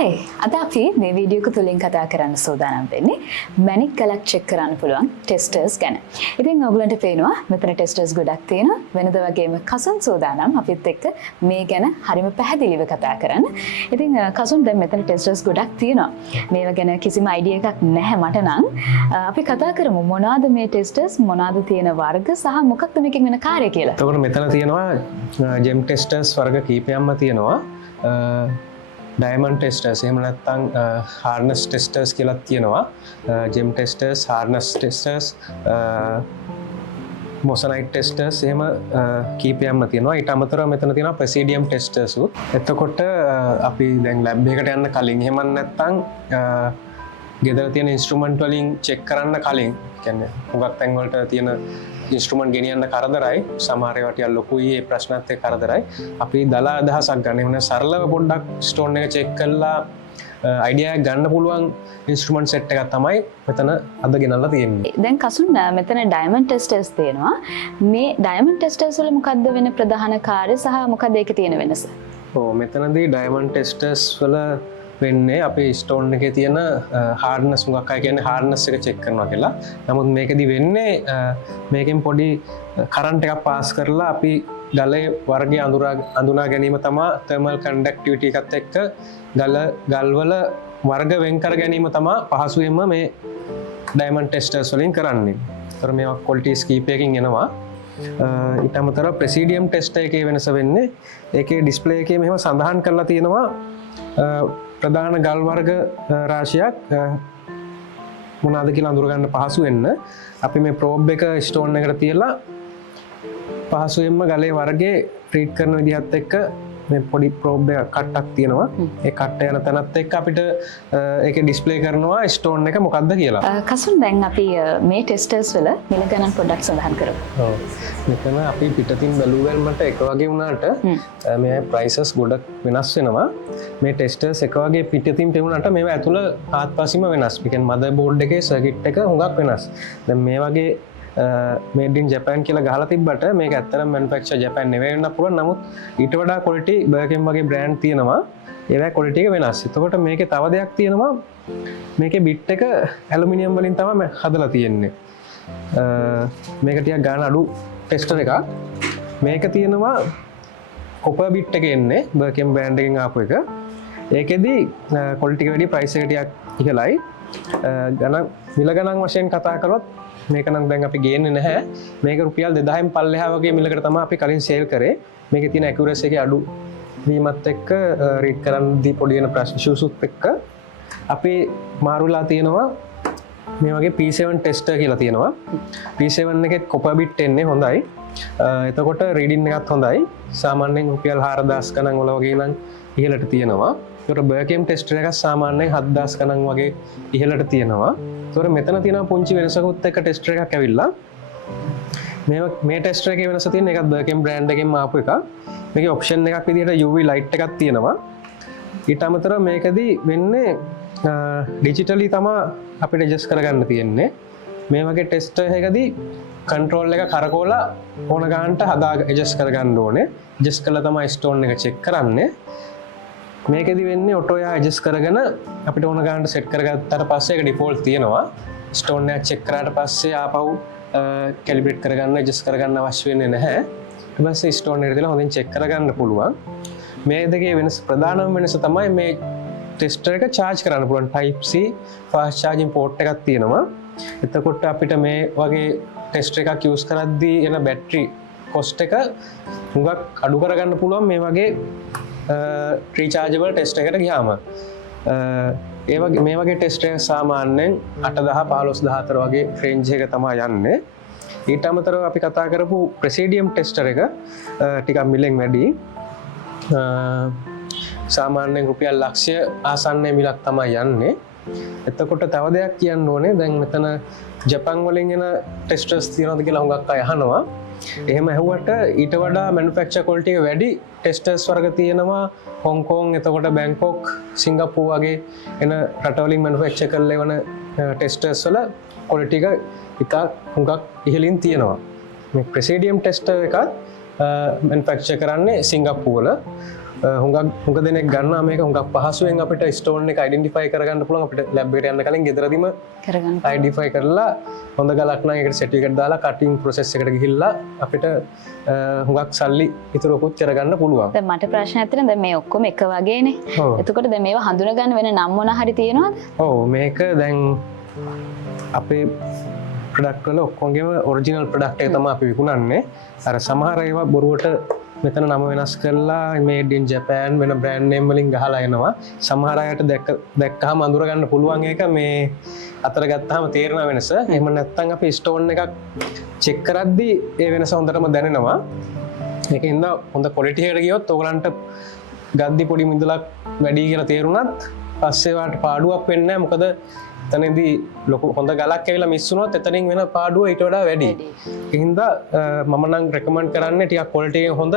හයි අද අපි මේ වීඩියෝ එක තුලින් කතා කරන්න සූදානම් වෙන්නේ මැනික් ගලක් චෙක් කරන්න පුළුවන් ටෙස්ටර්ස් ගැන. ඉතින් ඔයගලන්ට පේනවා මෙතන ටෙස්ටර්ස් ගොඩක් තියෙනවා. වෙනද වගේම කසුන් සූදානම් අපිත් එක්ක මේ ගැන හරිම පැහැදිලිව කතා කරන්න. ඉතින් කසුන් දැන් මෙතන ටෙස්ටර්ස් ගොඩක් තියෙනවා. මේවා ගැන කිසිම අයිඩියා එකක් නැහැ මට නම්. අපි කතා කරමු මොනවාද මේ ටෙස්ටර්ස් මොනවාද තියෙන වර්ග සහ මොකක්ද මේකෙන් වෙන කාර්යය කියලා. එතකොට මෙතන තියෙනවා ජෙම් ටෙස්ටර්ස් වර්ග කීපයක්ම තියෙනවා. ඩයමන්ඩ් ටෙස්ටර්ස් එහෙම නැත්නම් හාර්නස් ටෙස්ටර්ස් කියලා තියෙනවා. ජෙම් ටෙස්ටර්ස්, හාර්නස් ටෙස්ටර්ස්, මොසනයිට් ටෙස්ටර්ස් එහෙම කීපයක්ම තියෙනවා. ඊට අමතරව මෙතන තියෙනවා ප්‍රෙසිඩියම් ටෙස්ටර්ස් උත්. එතකොට අපි දැන් ලැබ් එකකට යන්න කලින් එහෙම නැත්නම් ගෙදර තියෙන ඉන්ස්ට්‍රුමන්ට් වලින් චෙක් කරන්න කලින් කියන්නේ හුඟක් තැන් වලට තියෙන ඉන්ස්ට්‍රුමන්ට් ගෙනියන්න කරදරයි, සමහර ඒවා ටිකක් ලොකුයි, ඒ ප්‍රශ්නත් එක්ක කරදරයි. අපි දලා අදහසක් ගන්න. එහෙනම් සරලව පොඩ්ඩක් ස්ටෝන් එක චෙක් කරලා අයිඩියා එකක් ගන්න පුළුවන් ඉන්ස්ට්‍රුමන්ට් සෙට් එකක් තමයි මෙතන අද ගෙනල්ලා තියෙන්නේ. දැන් කසුන් මෙතන ඩයමන්ඩ් ටෙස්ටර්ස් තියෙනවා. මේ ඩයමන්ඩ් ටෙස්ටර්ස් වල මොකද්ද වෙන ප්‍රධාන කාර්ය සහ මොකද ඒකේ තියෙන වෙනස? ඔව් මෙතනදී ඩයමන්ඩ් ටෙස්ටර්ස් වල වෙන්නේ අපේ ස්ටෝන් එකේ තියෙන හාර්ඩ්නස් මුගක් අය කියන්නේ හාර්ඩ්නස් එක චෙක් කරනවා කියලා. නමුත් මේකෙදි වෙන්නේ මේකෙන් පොඩි කරන්ට් එකක් පාස් කරලා අපි ගලේ වර්ගය අඳුනා ගැනීම තමයි තර්මල් කන්ඩක්ටිවිටි එකත් එක්ක ගල්වල වර්ග වෙන් කර ගැනීම තමයි පහසුවෙන්ම මේ ඩයමන්ඩ් ටෙස්ටර්ස් වලින් කරන්නේ. ඒතර මේවා ක්වොලිටිස් කීපයකින් එනවා. ඊට අමතරව ප්‍රෙසිඩියම් ටෙස්ට් එකේ වෙනස වෙන්නේ ඒකේ ඩිස්ප්ලේ එකේ මෙහෙම සඳහන් කරලා තියෙනවා ප්‍රධාන ගල් වර්ග රාශියක් මොනවාද කියලා අඳුරගන්න පහසු වෙන්න අපි මේ ප්‍රෝබ් එක ස්ටෝන් එකට තියලා පහසුවෙන්ම ගලේ වර්ගයේ ට්‍රීට් කරන විදිහත් එක්ක මේ පොඩි ප්‍රෝබ් එක කට්ටක් තියෙනවා. ඒ කට්ට යන තැනත් එක්ක අපිට ඒකේ ඩිස්ප්ලේ කරනවා ස්ටෝන් එක මොකක්ද කියලා. කසුන් දැන් අපි මේ ටෙස්ටර්ස් වල මිල ගණන් පොඩ්ඩක් සඳහන් කරමු. ඔව්. මෙතන අපි පිටතින් බැලුවල්මට එක වගේ වුණාට මේ ප්‍රයිසස් ගොඩක් වෙනස් වෙනවා. මේ ටෙස්ටර්ස් එක වගේ පිටතින් තිබුණාට මේවා ඇතුළ ආත්පසීම වෙනස්. ඒ කියන්නේ මදර් බෝඩ් එකේ සර්කිට් එක හුඟක් වෙනස්. දැන් මේ වගේ මේඩ් ඉන් ජපාන් කියලා ගහලා තිබ්බට මේක ඇත්තටම මැනුෆැක්චර් ජපාන් නෙවෙයි වෙන්න පුළුවන්. නමුත් ඊට වඩා ක්වොලිටි බර්කන් වගේ බ්‍රෑන්ඩ් තියෙනවා. ඒවා ක්වොලිටි එක වෙනස්. එතකොට මේකේ තව දෙයක් තියෙනවා. මේකේ බිට් එක ඇලුමිනියම් වලින් තමයි හදලා තියෙන්නේ. මේක ටිකක් ගාන අඩු ටෙස්ටර් එකක්. මේක තියෙනවා කොපර් බිට් එක එන්නේ බර්කන් බ්‍රෑන්ඩ් එකෙන් ආපු එක. ඒකෙදි ක්වොලිටි එක වැඩි ප්‍රයිස් එක ටිකක් ඉහළයි. මිල ගණන් වශයෙන් කතා කරොත් මේක නම් දැන් අපි ගේන්නේ නැහැ. මේක රුපියල් 2000න් පල්ලෙහා වගේ මිලකට තමයි අපි කලින් සේල් කරේ. මේකේ තියෙන ඇකියුරසි එකේ අඩු වීමත් එක්ක රීඩ් කරන්නදී පොඩි වෙන ප්‍රශ්න ඉෂුස් එක්ක අපි මාරුලා තියෙනවා මේ වගේ P7 ටෙස්ටර් කියලා තියෙනවා. P7 එකේ කොපර් බිට් එන්නේ හොඳයි. එතකොට රීඩින් එකත් හොඳයි. සාමාන්‍යයෙන් රුපියල් 4000 ගණන් වල වගේ නම් ඉහළට තියෙනවා. ඒකට බර්කම් ටෙස්ටර් එකක් සාමාන්‍යයෙන් 7000 ගණන් වගේ ඉහළට තියෙනවා. ඒතකොට මෙතන තියෙන පුංචි වෙනසකුත් එක්ක ටෙස්ටර් එකක් ඇවිල්ලා මේ ටෙස්ටර් එකේ වෙනස තියෙන එකත් බර්කම් බ්‍රෑන්ඩ් එකෙන්ම ආපු එකක්. මේකේ ඔප්ෂන් එකක් විදිහට UV ලයිට් එකක් තියෙනවා. ඊට අමතරව මේකදී වෙන්නේ ඩිජිටලි තමයි අපිට ඇඩ්ජස්ට් කරගන්න තියෙන්නේ. මේ වගේ ටෙස්ටර් එකකදී කන්ට්‍රෝල් එක කරකෝලා ඕන ගන්නට හදා ඇඩ්ජස්ට් කරගන්න ඕනේ. ඇඩ්ජස්ට් කළා තමයි ස්ටෝන් එක චෙක් කරන්නේ. මේකෙදි වෙන්නේ ඔටෝ යා ඇඩ්ජස්ට් කරගෙන අපිට ඕන ගන්නට සෙට් කරගත්තාට පස්සේ ඒක ඩිෆෝල්ට් තියෙනවා. ස්ටෝන් එක චෙක් කරාට පස්සේ ආපහු කැලිබ්‍රේට් කරගන්න ඇඩ්ජස්ට් කරගන්න අවශ්‍ය වෙන්නේ නැහැ. ඊට පස්සේ ස්ටෝන් එකට දාලා හොඳින් චෙක් කරගන්න පුළුවන්. මේ දෙකේ වෙනස ප්‍රධානම වෙනස තමයි මේ ටෙස්ටර් එක charge කරන්න පුළුවන් type C fast charging port එකක් තියෙනවා. එතකොට අපිට මේ වගේ ටෙස්ටර් එකක් use කරද්දී එන බැටරි cost එක හුඟක් අඩු කරගන්න පුළුවන් මේ වගේ rechargeable ටෙස්ට් එකකට ගියාම. මේ වගේ ටෙස්ට් එක සාමාන්‍යයෙන් 8000 15014 වගේ රේන්ජ් එක තමයි යන්නේ. ඊට අමතරව අපි කතා කරපු ප්‍රෙසිඩියම් ටෙස්ටර් එක ටිකක් මිලෙන් වැඩි. සාමාන්‍යයෙන් රුපියල් ලක්ෂය ආසන්නයේ මිලක් තමයි යන්නේ. එතකොට තව දෙයක් කියන්න ඕනේ. දැන් මෙතන ජපාන් වලින් එන ටෙස්ටර්ස් තියෙනවද කියලා හුඟක් අය අහනවා. එහෙම ඇහුවට ඊට වඩා මැනුෆැක්චර් ක්වොලිටි එක වැඩි ටෙස්ටර්ස් වර්ග තියෙනවා හොංකොං, එතකොට බැංකොක්, සිංගප්පූර් වගේ එන රටවලින් මැනුෆැක්චර් කරලා එවන ටෙස්ටර්ස් වල ක්වොලිටි එක හුඟක් ඉහළින් තියෙනවා. මේ ප්‍රෙසිඩියම් ටෙස්ටර් එකත් මැනුෆැක්චර් කරන්නේ සිංගප්පූර් වල. හුඟ දෙනෙක් ගන්න මේක හුඟක් පහසුවෙන් අපිට ස්ටෝන් එක අයිඩෙන්ටිෆයි කරගන්න පුළුවන් අපිට ලැබ් එකට යන්න කලින් ගෙදරදීම කරගන්න අයිඩෙන්ටිෆයි කරලා හොඳ ගලක් නම් ඒකට සර්ටිෆිකේට් දාලා කටින් ප්‍රොසෙස් එකට ගිහිල්ලා අපිට හුඟක් සල්ලි ඉතුරුකුත් කරගන්න පුළුවන්. දැන් මට ප්‍රශ්නයක් තියෙනවා දැන් මේ ඔක්කොම එක වගේනේ. ඔව්. එතකොට දැන් මේවා හඳුනා ගන්න වෙන නම් මොන හරි තියෙනවද? ඔව් මේක දැන් අපේ ප්‍රොඩක්ට් වල ඔක්කොගේම ඔරිජිනල් ප්‍රොඩක්ට් එක තමයි අපි විකුණන්නේ. අර සමහර ඒවා බොරුවට මෙතන නම වෙනස් කරලා මේඩ් ඉන් ජපාන් වෙන බ්‍රෑන්ඩ් නේම් වලින් ගහලා එනවා. සමහර අයට දැක්කහම අඳුර ගන්න පුළුවන් ඒක මේ අතර ගත්තාම තේරෙන වෙනස. එහෙම නැත්නම් අපි ස්ටෝන් එකක් චෙක් කරද්දී ඒ වෙනස හොඳටම දැනෙනවා. ඒකින්ද හොඳ ක්වොලිටි එකට ගියොත් ඕගලන්ට ගද්දි පොඩි මිදුලක් වැඩි කියලා තේරුණත් පස්සේ වාට පාඩුවක් වෙන්නේ නැහැ. මොකද එතනදී ලොකු හොඳ ගලක් ඇවිල්ලා මිස් වුණොත් එතනින් වෙන පාඩුව ඊට වඩා වැඩි. ඒ හින්දා මම නම් රෙකමන්ඩ් කරන්නේ ටිකක් ක්වොලිටි එක හොඳ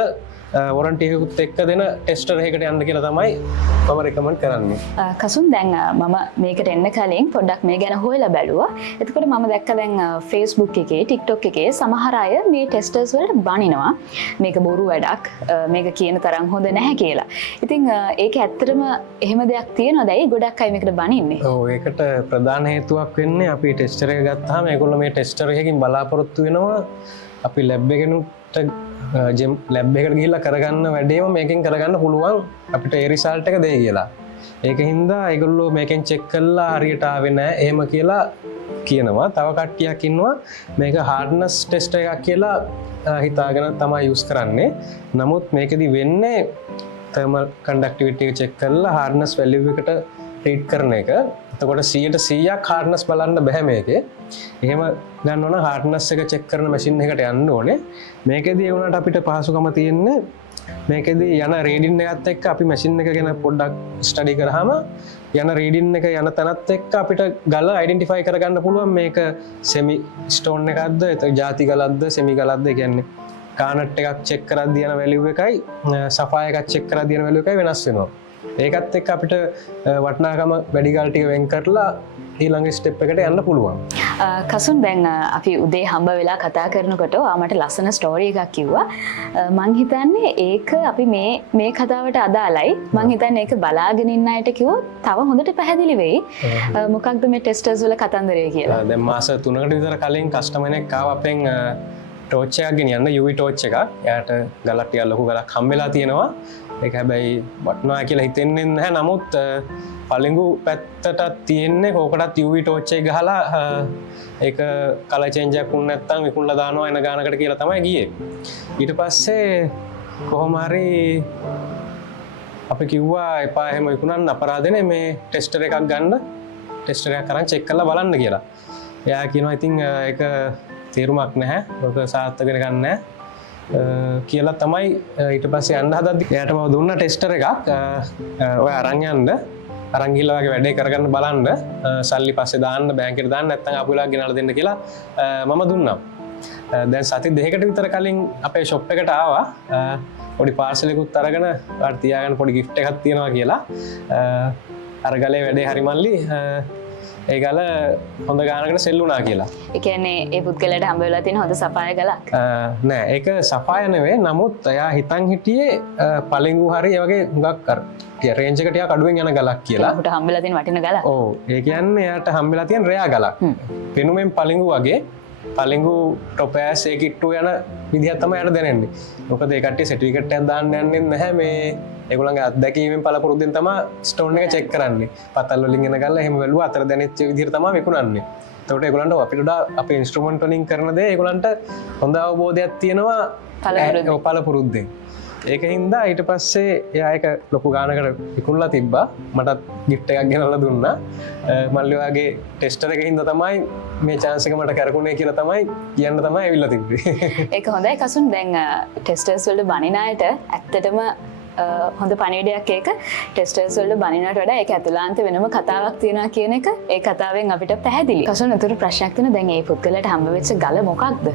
වොරන්ටි එකකුත් එක්ක දෙන ටෙස්ටර් එකකට යන්න කියලා තමයි මම රෙකමන්ඩ් කරන්නේ. කසුන් දැන් මම මේකට එන්න කලින් පොඩ්ඩක් මේ ගැන හොයලා බැලුවා. එතකොට මම දැක්ක දැන් Facebook එකේ TikTok එකේ සමහර අය මේ ටෙස්ටර්ස් වලට බනිනවා. මේක බොරු වැඩක්. මේක කියන තරම් හොඳ නැහැ කියලා. ඉතින් ඒක ඇත්තටම එහෙම දෙයක් තියෙනවද? ඇයි ගොඩක් අය මේකට බනින්නේ? ඔව් ඒකට ප්‍රධාන හේතුවක් වෙන්නේ අපි ටෙස්ටර් එක ගත්තාම ඒගොල්ලෝ මේ ටෙස්ටර් එකකින් බලාපොරොත්තු වෙනවා අපි ලැබ් එකෙනුට ලැබ් එකට ගිහිල්ලා කරගන්න වැඩේම මේකෙන් කරගන්න පුළුවන් අපිට ඒ රිසල්ට් එක දෙයි කියලා. ඒක හින්දා ඒගොල්ලෝ මේකෙන් චෙක් කරලා හරියට ආවේ නැහැ එහෙම කියලා කියනවා. තව කට්ටියක් ඉන්නවා මේක හાર્ඩ්නස් ටෙස්ට් එකක් කියලා හිතාගෙන තමයි යූස් කරන්නේ. නමුත් මේකෙදි වෙන්නේ තර්මල් කන්ඩක්ටිවිටි එක චෙක් කරලා හાર્ඩ්නස් වැලියු එකට රීඩ් කරන එක. එතකොට 100% හાર્ඩ්නස් බලන්න බෑ මේකේ. එහෙම ගන්න ඕන හાર્ඩ්නස් එක චෙක් කරන මැෂින් එකට යන්න ඕනේ. මේකෙදී ඒ වුණාට අපිට පහසුකම තියෙන්නේ මේකෙදී යන රීඩින් එකත් එක්ක අපි මැෂින් එක ගැන පොඩ්ඩක් ස්ටඩි කරාම යන රීඩින් එක යන තැනත් එක්ක අපිට ගල අයිඩෙන්ටිෆයි කරගන්න පුළුවන් මේක සෙමි ස්ටෝන් එකක්ද එතකොට ಜಾති ගලක්ද සෙමි ගලක්ද කියන්නේ කානට් එකක් චෙක් කරද්දී යන වැලියු එකයි සෆා එකක් චෙක් කරද්දී යන වැලියු එකයි වෙනස් වෙනවා. ඒකත් එක්ක අපිට වටිනාකම වැඩි ගල් ටික වෙන් කරලා ඊළඟ ස්ටෙප් එකට යන්න පුළුවන්. කසුන් දැන් අපි උදේ හම්බ වෙලා කතා කරනකොට මට ලස්සන ස්ටෝරි එකක් කිව්වා. මං හිතන්නේ ඒක අපි මේ කතාවට අදාළයි. මං හිතන්නේ ඒක බලාගෙන ඉන්න අයට කිව්වොත් තව හොඳට පැහැදිලි වෙයි. මොකක්ද මේ ටෙස්ටර්ස් වල කතන්දරය කියලා. දැන් මාස 3කට විතර කලින් කස්ටමර් කෙනෙක් ආව අපෙන් ටෝච් එකක් ගෙනියන්න UV ටෝච් එකක්. එයාට ගලක් ටිකක් ලොකු ගලක් හම්බෙලා තියෙනවා. ඒක හැබැයි වටනවා කියලා හිතෙන්නේ නැහැ. නමුත් පළඟු පැත්තට තියෙන්නේ කෝකටත් UV ටෝච් එක ගහලා ඒක කලර් චේන්ජ් එකක් වුණ නැත්නම් විකුණලා දානවා එන ගානකට කියලා තමයි ගියේ. ඊට පස්සේ කොහොම හරි අපි කිව්වා එපා එහෙම විකුණන්න අපරාධනේ මේ ටෙස්ටර් එකක් ගන්න. ටෙස්ටර් එකක් කරන් චෙක් කරලා බලන්න කියලා. එයා කියනවා ඉතින් ඒක තේරුමක් නැහැ. ඔක සාර්ථක වෙන්න නැහැ. කියලා තමයි ඊට පස්සේ යන්න හදද්දි එයාට මම දුන්නා ටෙස්ටර් එකක් ඔය අරන් යන්න අරන් ගිහලා වගේ වැඩේ කරගන්න බලන්න සල්ලි පස්සේ දාන්න බැංකුවට දාන්න නැත්නම් ආපු වෙලාවට ගෙනල්ලා දෙන්න කියලා මම දුන්නා. දැන් සති දෙකකට විතර කලින් අපේ ෂොප් එකට ආවා පොඩි පාර්සල් එකකුත් අරගෙන ඔයාලට තියාගන්න පොඩි gift එකක් තියෙනවා කියලා අර ගලේ වැඩේ හරි මල්ලි ඒ ගල හොඳ ගානකට සෙල් වුණා කියලා. ඒ කියන්නේ ඒ පුද්ගලයාට හම්බ වෙලා තියෙන හොඳ සෆාය ගලක්. නෑ ඒක සෆාය නෙවෙයි. නමුත් එයා හිතන් හිටියේ පළඟු හරි ඒ වගේ හුඟක් අර රේන්ජ් එක ටිකක් අඩුවෙන් යන ගලක් කියලා. ඒකට හම්බෙලා තියෙන වටින ගලක්. ඔව්. ඒ කියන්නේ එයාට හම්බෙලා තියෙන රෙයා ගලක්. පෙනුමෙන් පළඟු වගේ පළඟු ටොප් ඇස් ඒ කිට්ටු යන විදිහක් තමයි එයාට දැනෙන්නේ. මොකද ඒ කට්ටිය සර්ටිෆිකේට් එකක් දාන්න යන්නේ නැහැ මේ ඒගොල්ලන්ගේ අත්දැකීමෙන් පළපුරුද්දෙන් තමයි ස්ටෝන් එක චෙක් කරන්නේ. පතල් වලින් එන ගල්ලා එහෙම බැලුවා අතර දැනෙච්ච විදිහට තමයි විකුණන්නේ. එතකොට ඒගොල්ලන්ට අපිට වඩා අපේ ඉන්ස්ට්‍රුමන්ට් වලින් කරන දේ ඒගොල්ලන්ට හොඳ අවබෝධයක් තියෙනවා පළපුරුද්දෙන්. ඒක හින්දා ඊට පස්සේ එයා ඒක ලොකු ගානකට විකුණලා තිබ්බා. මටත් gift එකක් ගෙනල්ලා දුන්නා. මල්ලි වගේ ටෙස්ටර් එකකින් හින්දා තමයි මේ chance එක මට කරකුනේ කියලා තමයි කියන්න තමයි ඇවිල්ලා තිබ්බේ. ඒක හොඳයි කසුන් දැන් ටෙස්ටර්ස් වලට බනින අයට ඇත්තටම හොඳ පණිවිඩයක් ඒක ටෙස්ටර්ස් වලට බනිනට වඩා ඒක ඇතුළාන්ත වෙනම කතාවක් තියෙනවා කියන එක ඒ කතාවෙන් අපිට පැහැදිලි. කසුන් අතට ප්‍රශ්නයක් තියෙනවා දැන් මේ පුද්ගලයාට හම්බ වෙච්ච ගල මොකක්ද?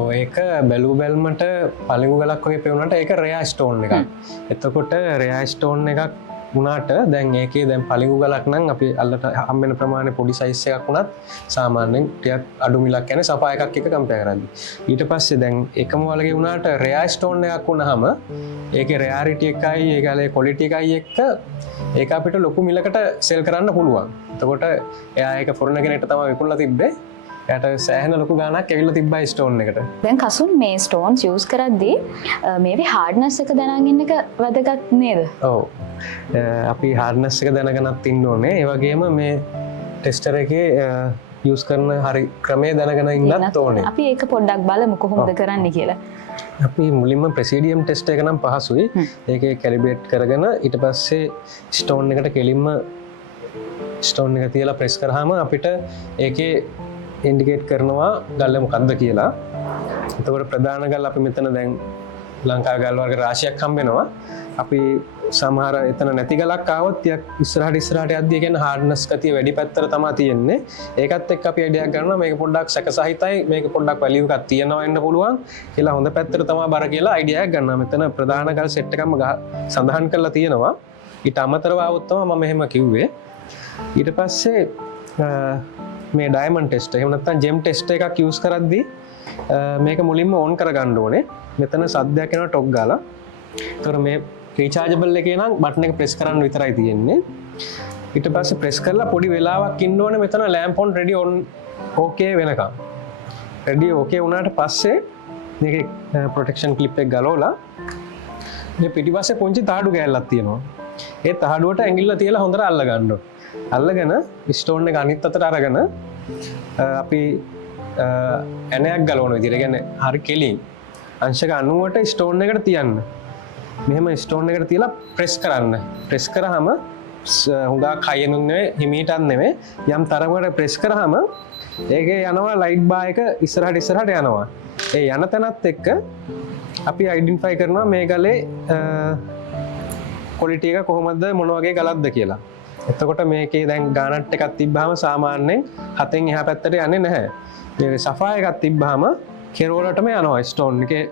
ඔව් ඒක බැලු බැලමට පළඟු ගලක් වගේ පෙවුනට ඒක රෙයා ස්ටෝන් එකක්. එතකොට රෙයා ස්ටෝන් එකක් වුණාට දැන් ඒකේ දැන් පළඟු ගලක් නම් අපි අල්ලට හම්බෙන ප්‍රමාණය පොඩි සයිස් එකක් වුණත් සාමාන්‍යයෙන් ටිකක් අඩු මිලක් කියන්නේ සපා එකක් එක කම්පෙයාර් කරද්දී. ඊට පස්සේ දැන් එකම වලගේ වුණාට රෙයාර් ස්ටෝන් එකක් වුණාම ඒකේ රෙයාරිටි එකයි ඒකලේ ක්වොලිටි එකයි එක්ක ඒක අපිට ලොකු මිලකට සෙල් කරන්න පුළුවන්. එතකොට එයා ඒක ෆොරන කෙනෙක්ට තමයි විකුණලා තිබ්බේ. එයාට සෑහෙන ලොකු ගාණක් ඇවිල්ලා තිබ්බයි ස්ටෝන් එකට. දැන් කසුන් මේ ස්ටෝන්ස් යූස් කරද්දී මේවේ හાર્ඩ්නස් එක දැනගෙන ඉන්න එක වැදගත් නේද? ඔව්. අපි හાર્ඩ්නස් එක දැනගෙනත් ඉන්න ඕනේ. ඒ වගේම මේ ටෙස්ටර් එකේ යූස් කරන හරි ක්‍රමය දැනගෙන ඉන්නත් ඕනේ. අපි ඒක පොඩ්ඩක් බලමු කොහොමද කරන්නේ කියලා. අපි මුලින්ම ප්‍රෙසිඩියම් ටෙස්ට් එක නම් පහසුයි. ඒකේ කැලිබ්‍රේට් කරගෙන ඊට පස්සේ ස්ටෝන් එකට කෙලින්ම ස්ටෝන් එක තියලා ප්‍රෙස් කරාම අපිට ඒකේ ඉන්ඩිකේට් කරනවා ගල්ල මොකක්ද කියලා. එතකොට ප්‍රධාන ගල් අපි මෙතන දැන් ලංකා ගල් වර්ග රාශියක් හම්බෙනවා. අපි සමහර එතන නැති ගලක් ආවොත් ටිකක් ඉස්සරහට යද්දී කියන්නේ හાર્ඩ්නස් ගතිය වැඩි පැත්තට තමයි තියෙන්නේ. ඒකත් එක්ක අපි අයිඩියා ගන්නවා මේක පොඩ්ඩක් සැකසහිතයි මේක පොඩ්ඩක් වැලියු එකක් තියෙනවා වෙන්න පුළුවන් කියලා හොඳ පැත්තට තමයි බර කියලා අයිඩියා එකක් ගන්නවා. මෙතන ප්‍රධාන ගල් සෙට් එකක්ම සඳහන් කරලා තියෙනවා. ඊට අමතරව ආවොත් තමයි මම එහෙම කිව්වේ. ඊට පස්සේ මේ ඩයමන්ඩ් ටෙස්ට් එහෙම නැත්නම් ජෙම් ටෙස්ට් එකක් යූස් කරද්දී මේක මුලින්ම ඔන් කරගන්න ඕනේ. මෙතන සද්දයක් එනවා ටොක් ගාලා. ඒතර මේ රීචාර්ජබල් එකේ නම් බටන් එක ප්‍රෙස් කරන්න විතරයි තියෙන්නේ. ඊට පස්සේ ප්‍රෙස් කරලා පොඩි වෙලාවක් ඉන්න ඕනේ මෙතන ලැම්ප් ඔන් රෙඩි ඔන් ඕකේ වෙනකම්. රෙඩි ඕකේ වුණාට පස්සේ මේකේ ප්‍රොටෙක්ෂන් ක්ලිප් එක ගලවලා මේ පිටිපස්සේ පුංචි තාඩු කෑල්ලක් තියෙනවා. ඒ තාඩුවට ඇඟිල්ල තියලා හොඳට අල්ල ගන්න ඕනේ. අල්ලගෙන ස්ටෝන් එක අනිත් අතට අරගෙන අපි ඇණයක් ගලවන විදිහට කියන්නේ හරි කෙලින් අංශක 90ට ස්ටෝන් එකට තියන්න. මෙහෙම ස්ටෝන් එකට තියලා ප්‍රෙස් කරන්න. ප්‍රෙස් කරාම හුඟක් හයිනුත් නෙවෙයි හිමීටත් නෙවෙයි යම් තරමකට ප්‍රෙස් කරාම ඒකේ යනවා ලයිට් බාර් එක ඉස්සරහට යනවා. ඒ යන තැනත් එක්ක අපි අයිඩෙන්ටිෆයි කරනවා මේ ගලේ ක්වොලිටි එක කොහොමද මොන වගේ ගලක්ද කියලා. එතකොට මේකේ දැන් ගානට් එකක් තිබ්බහම සාමාන්‍යයෙන් 7න් එහා පැත්තට යන්නේ නැහැ. මේ සෆා එකක් තිබ්බහම කෙරවලටම යනවා. ස්ටෝන් එකේ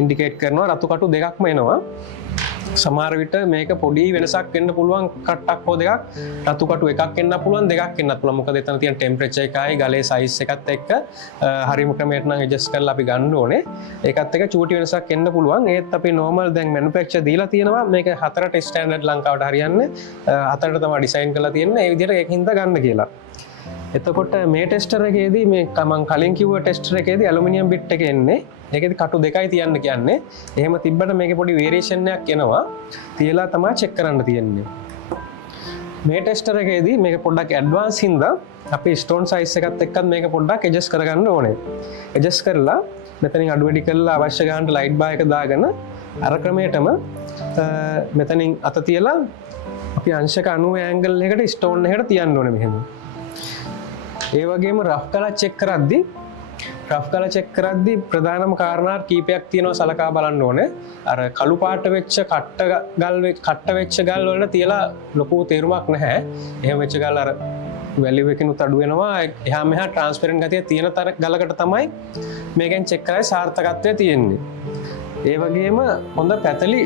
ඉන්ඩිකේට් කරනවා රතු කටු දෙකක්ම එනවා. සමහර විට මේක පොඩි වෙනසක් වෙන්න පුළුවන් කට්ටක් හෝ දෙකක් රතු කටු එකක් එන්න පුළුවන් දෙකක් එන්නත් පුළුවන්. මොකද එතන තියෙන ටෙම්පරේචර් එකයි ගලේ සයිස් එකත් එක්ක හරිම ක්‍රමයට නම් ඇඩ්ජස්ට් කරලා අපි ගන්න ඕනේ. ඒකත් එක්ක චූටි වෙනසක් එන්න පුළුවන්. ඒත් අපි normal දැන් මැනුෆැක්චර් දීලා තියෙනවා මේක 4ට ස්ටෑන්ඩඩ් ලංකාවට හරියන්නේ 4ට තමයි ඩිසයින් කරලා තියෙන්නේ. ඒ විදිහට ඒකින්ද ගන්න කියලා. එතකොට මේ ටෙස්ටර් එකේදී මේ මම කලින් කිව්ව ටෙස්ටර් එකේදී ඇලුමිනියම් බිට් එක එන්නේ. ඒකේදී කටු දෙකයි තියන්න කියන්නේ. එහෙම තිබ්බට මේකේ පොඩි වේරියේෂන් එකක් එනවා. තියලා තමයි චෙක් කරන්න තියෙන්නේ. මේ ටෙස්ටර් එකේදී මේක පොඩ්ඩක් ඇඩ්වාන්ස් හින්දා අපි ස්ටෝන් සයිස් එකත් එක්කත් මේක පොඩ්ඩක් ඇඩ්ජස්ට් කරගන්න ඕනේ. ඇඩ්ජස්ට් කරලා මෙතනින් අඩු වැඩි කරලා අවශ්‍ය ගානට ලයිට් බාර් එක දාගෙන අර ක්‍රමයටම මෙතනින් අත තියලා අපි අංශක 90 ඇන්ගල් එකකට ස්ටෝන් එකට තියන්න ඕනේ මෙහෙම. ඒ වගේම රෆ් කලර් චෙක් කරද්දී ප්‍රධානම කාරණා කීපයක් තියෙනවා සලකා බලන්න ඕනේ. අර කළු පාට වෙච්ච කට්ට වෙච්ච ගල් වල තියලා ලොකු තේරුමක් නැහැ. එහෙම වෙච්ච ගල් අර වැලියු එකකිනුත් අඩු වෙනවා. එහා මෙහා ට්‍රාන්ස්පරන්ට් ගතිය තියෙන ගලකට තමයි මේකෙන් චෙක් කරලා සාර්ථකත්වය තියෙන්නේ. ඒ වගේම හොඳ පැතලි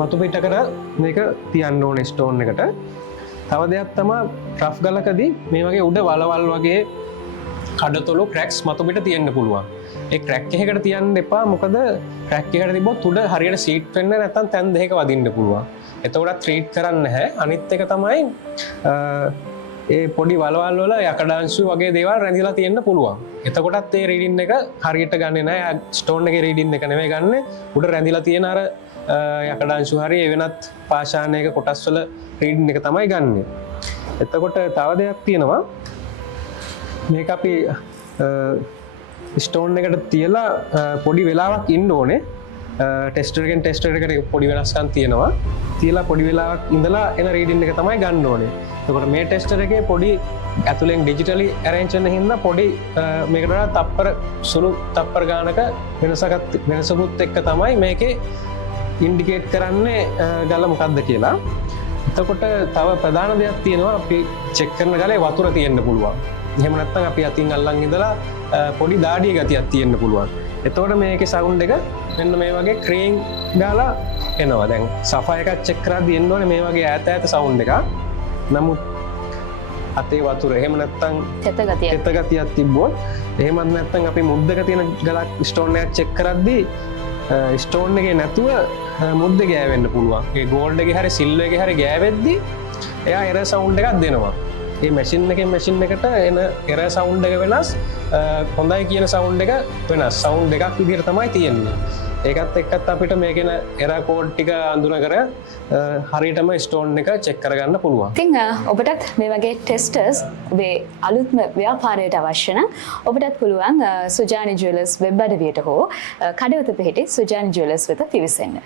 වතු පිටකට මේක තියන්න ඕනේ ස්ටෝන් එකට. තව දෙයක් තමයි රෆ් ගලකදී මේ වගේ උඩ වලවල් වගේ කඩතොළු ක්‍රැක්ස් මතු පිට තියෙන්න පුළුවන්. ඒ ක්‍රැක් එකකට තියන්න එපා. මොකද ක්‍රැක් එකට තිබ්බොත් උඩ හරියට සීට් වෙන්න නැත්නම් තැන් දෙකක වදින්න පුළුවන්. එතකොට ට්‍රීට් කරන්න නැහැ. අනිත් එක තමයි ඒ පොඩි වලවල් වල යකඩාංශු වගේ දේවල් රැඳිලා තියෙන්න පුළුවන්. එතකොටත් ඒ රීඩින් එක හරියට ගන්නෙ නැහැ. ස්ටෝන් එකේ රීඩින් එක නෙමෙයි ගන්නෙ. උඩ රැඳිලා තියෙන අර යකඩාංශු හරි ඒ වෙනත් පාෂාණයක කොටස් වල රීඩින් එක තමයි ගන්නෙ. එතකොට තව දෙයක් තියෙනවා. මේක අපි ස්ටෝන් එකට තියලා පොඩි වෙලාවක් ඉන්න ඕනේ. ටෙස්ටර් එකෙන් ටෙස්ටර් එකට පොඩි වෙනස්කම් තියෙනවා. තියලා පොඩි වෙලාවක් ඉඳලා එන රීඩින් එක තමයි ගන්න ඕනේ. එතකොට මේ ටෙස්ටර් එකේ පොඩි ඇතුලෙන් ඩිජිටලි arrange වෙන හින්දා පොඩි මේකට වඩා තප්පර සුළු තප්පර ගානක වෙනසකුත් එක්ක තමයි මේකේ ඉන්ඩිකේට් කරන්නේ ගල මොකක්ද කියලා. එතකොට තව ප්‍රධාන දෙයක් තියෙනවා. අපි චෙක් කරන ගලේ වතුර තියෙන්න පුළුවන්. එහෙම නැත්නම් අපි අතින් අල්ලන් ඉඳලා පොඩි දාඩිය ගතියක් තියෙන්න පුළුවන්. එතකොට මේකේ සවුන්ඩ් එක මෙන්න මේ වගේ ක්‍රේන් දාලා එනවා. දැන් සෆා එකක් චෙක් කරද්දී එන්න ඕනේ මේ වගේ ඈත සවුන්ඩ් එකක්. නමුත් අතේ වතුර එහෙම නැත්තම් තෙත ගතියක්. තෙත ගතියක් තිබ්බොත් එහෙමත් නැත්තම් අපි මුද්දක තියෙන ගලක් ස්ටෝන් එකක් චෙක් කරද්දී ස්ටෝන් එකේ නැතුව මුද්ද ගෑවෙන්න පුළුවන්. ඒ ගෝල්ඩ් එකේ හරි සිල්වර් එකේ හරි ගෑවෙද්දී එයා එරර් සවුන්ඩ් එකක් දෙනවා. මේ මැෂින් එකෙන් මැෂින් එකට එන එරර් සවුන්ඩ් එක වෙනස්, හොඳයි කියන සවුන්ඩ් එක වෙනස්. සවුන්ඩ් එකක් විදිහට තමයි තියෙන්නේ. ඒකත් එක්කත් අපිට මේකෙන එරර් කෝඩ් ටික අඳුනකර හරියටම ස්ටෝන් එක චෙක් කරගන්න පුළුවන්. ඉතින් ඔබටත් මේ වගේ ටෙස්ටර්ස් ඔබේ අලුත්ම ව්‍යාපාරයට අවශ්‍ය නම් ඔබටත් පුළුවන් සුජානි ජුවලර්ස් වෙබ් අඩවියට හෝ කඩවත පිහිටි සුජානි ජුවලර්ස් වෙත පිවිසෙන්න.